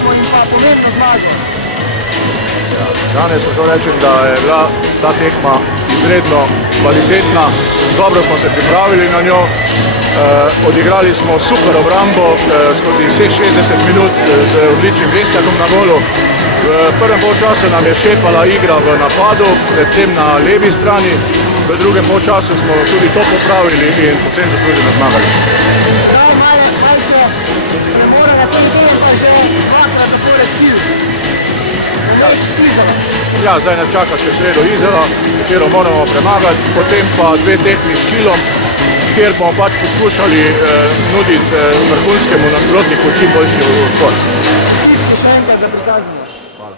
tekmo in pa pomembno zmago. Danes lahko rečem, da je bila ta tekma izredno kvalitetna, dobro smo se pripravili na njo, odigrali smo super obrambo skozi vseh 60 minut z odličnim Vestjakom na golu. V prvem polčasu nam je šepala igra v napadu, predvsem na levi strani, v drugem polčasu smo tudi to popravili in potem zasluženo zmagali. Ja, zdaj nas čaka še sredo Izola, katero moramo premagati, potem pa 2 tekmi s Kilom, kjer bomo pač poskušali nuditi vrhunskemu nasprotniku čim boljši odpor. Še enkrat za prikazanje. Hvala.